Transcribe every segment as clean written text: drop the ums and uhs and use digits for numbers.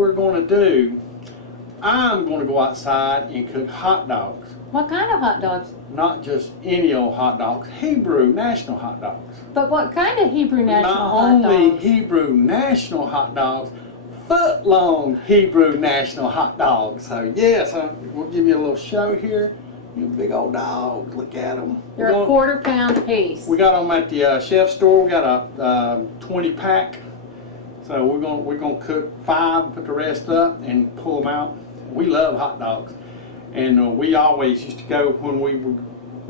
we're going to do, I'm going to go outside and cook hot dogs. What kind of hot dogs? Not just any old hot dogs, Hebrew national hot dogs. But what kind of Hebrew national hot dogs? Not only Hebrew national hot dogs, foot-long Hebrew national hot dogs. So yes, we'll give you a little show here. You big old dogs, look at them. They're a $1/4 pound piece. We got them at the chef store. We got a 20-pack. So we're gonna cook 5, put the rest up, and pull them out. We love hot dogs, and we always used to go when we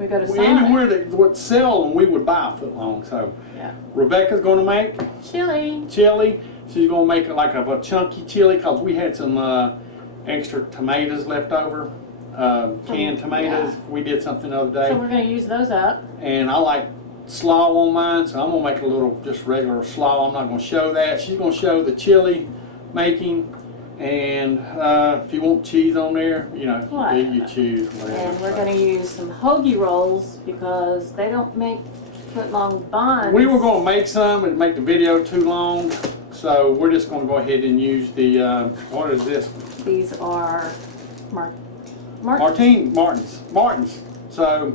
go to anywhere that would sell them, we would buy a foot long. So yeah. Rebecca's gonna make chili. She's gonna make it like a chunky chili because we had some extra tomatoes left over, canned tomatoes. Yeah. We did something the other day. So we're gonna use those up. And I like slaw on mine, so I'm gonna make a little just regular slaw. I'm not gonna show that. She's gonna show the chili making. And if you want cheese on there, you know, you choose whatever. And we're going to use some hoagie rolls because they don't make foot-long buns. We were going to make some and make the video too long, so we're just going to go ahead and use the, what is this? These are Martins. So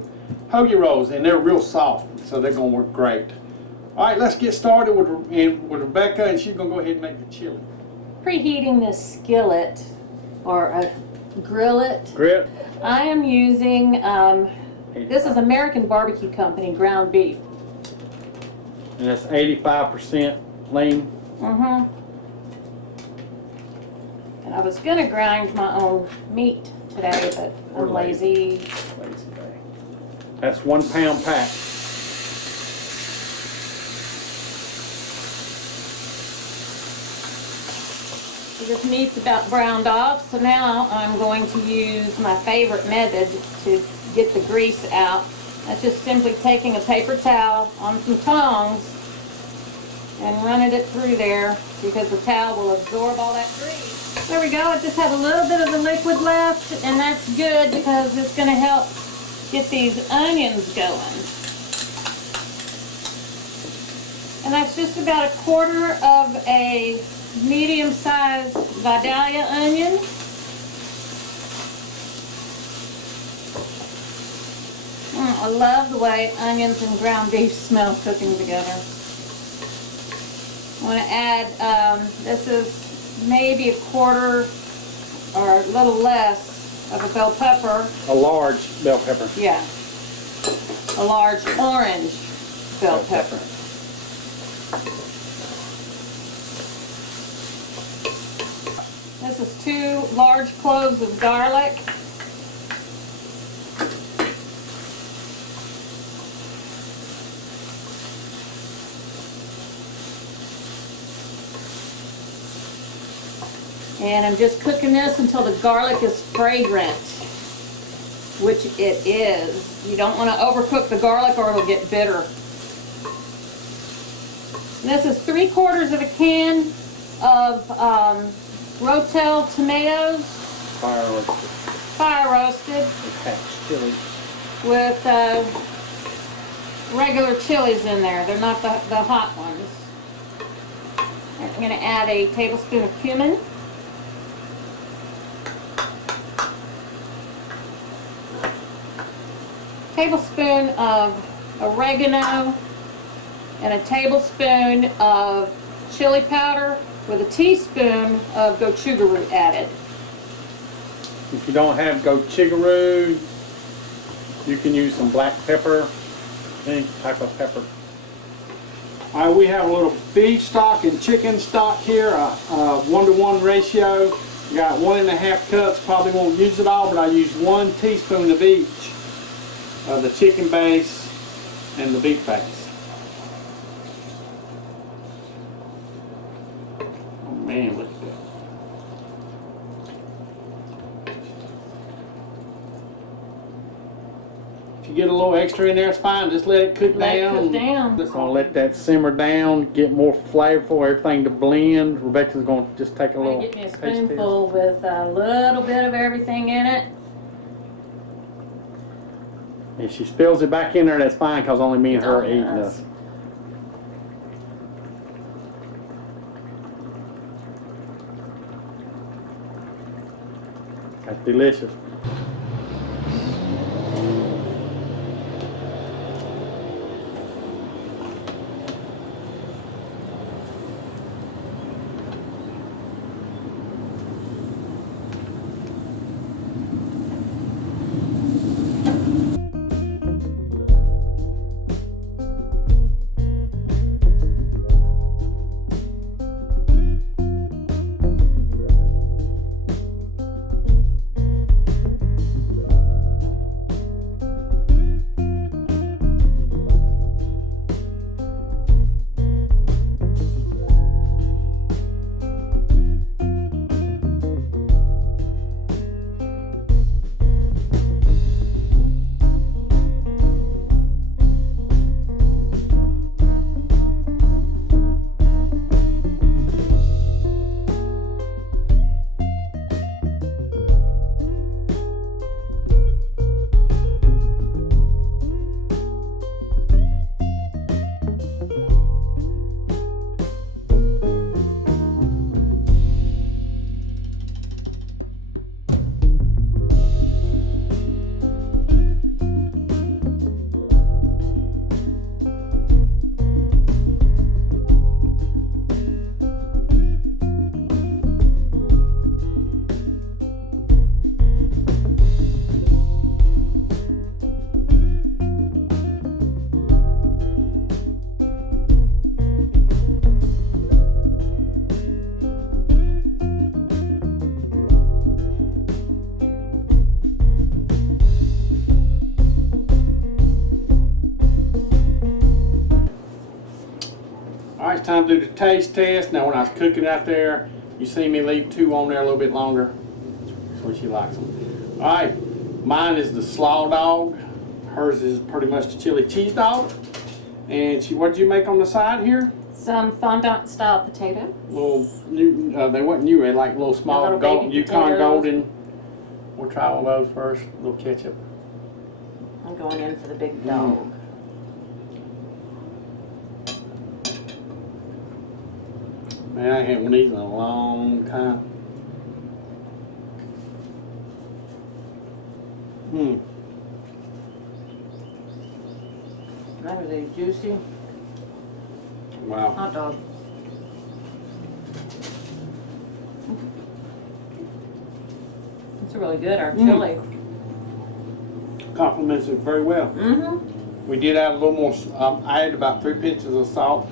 hoagie rolls, and they're real soft, so they're going to work great. All right, let's get started with Rebecca, and she's going to go ahead and make the chili. Preheating this skillet or grillet. I am using this is American Barbecue Company ground beef. And that's 85% lean. And I was gonna grind my own meat today, but I'm lazy. Lazy day. That's 1 pound pack. This meat's about browned off, so now I'm going to use my favorite method to get the grease out. That's just simply taking a paper towel on some tongs and running it through there because the towel will absorb all that grease. There we go. I just have a little bit of the liquid left, and that's good because it's going to help get these onions going. And that's just about 1/4 of a medium-sized Vidalia onion. I love the way onions and ground beef smell cooking together. I want to add, this is maybe 1/4 or a little less of a bell pepper. A large bell pepper. Yeah. A large orange bell pepper. This is 2 large cloves of garlic. And I'm just cooking this until the garlic is fragrant, which it is. You don't want to overcook the garlic or it'll get bitter. And this is 3/4 of a can of Rotel tomatoes, fire roasted, attached chili, with regular chilies in there. They're not the hot ones. I'm going to add a tablespoon of cumin, tablespoon of oregano, and a tablespoon of chili powder, with a teaspoon of gochugaru root added. If you don't have gochugaru, you can use some black pepper, any type of pepper. All right, we have a little beef stock and chicken stock here, a 1-to-1 ratio. You got 1½ cups, probably won't use it all, but I use 1 teaspoon of each of the chicken base and the beef base. Man, look at that. If you get a little extra in there, it's fine. Just let it cook down. Just gonna let that simmer down, get more flavorful, everything to blend. Rebecca's gonna just take a little. Get me a spoonful with a little bit of everything in it. If she spills it back in there, that's fine, because only me and her are eating this. That's delicious. Alright, it's time to do the taste test. Now when I was cooking out there, you see me leave 2 on there a little bit longer. That's what she likes them. Alright, mine is the Slaw dog. Hers is pretty much the chili cheese dog. And what did you make on the side here? Some fondant style potato. Little new, they weren't new, they like little small little gold, baby Yukon potatoes. golden. We'll try all those first. A little ketchup. I'm going in for the big dog. Man, I ain't had one of these in a long time. That was a juicy Wow. hot dog. It's really good, our chili. Compliments it very well. Mm-hmm. We did add a little more, I added about 3 pinches of salt.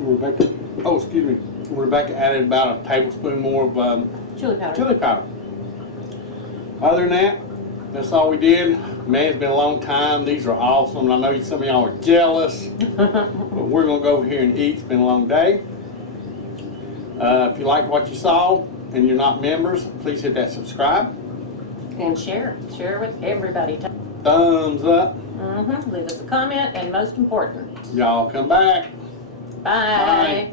Rebecca, oh excuse me, Rebecca added about a tablespoon more of Chili powder. chili powder. Other than that, that's all we did. Man, it's been a long time. These are awesome. I know some of y'all are jealous, but we're gonna go over here and eat. It's been a long day. If you like what you saw and you're not members, please hit that subscribe. And share. Share with everybody. Thumbs up. Mm-hmm. Leave us a comment, and most important, Y'all come back. bye. Bye.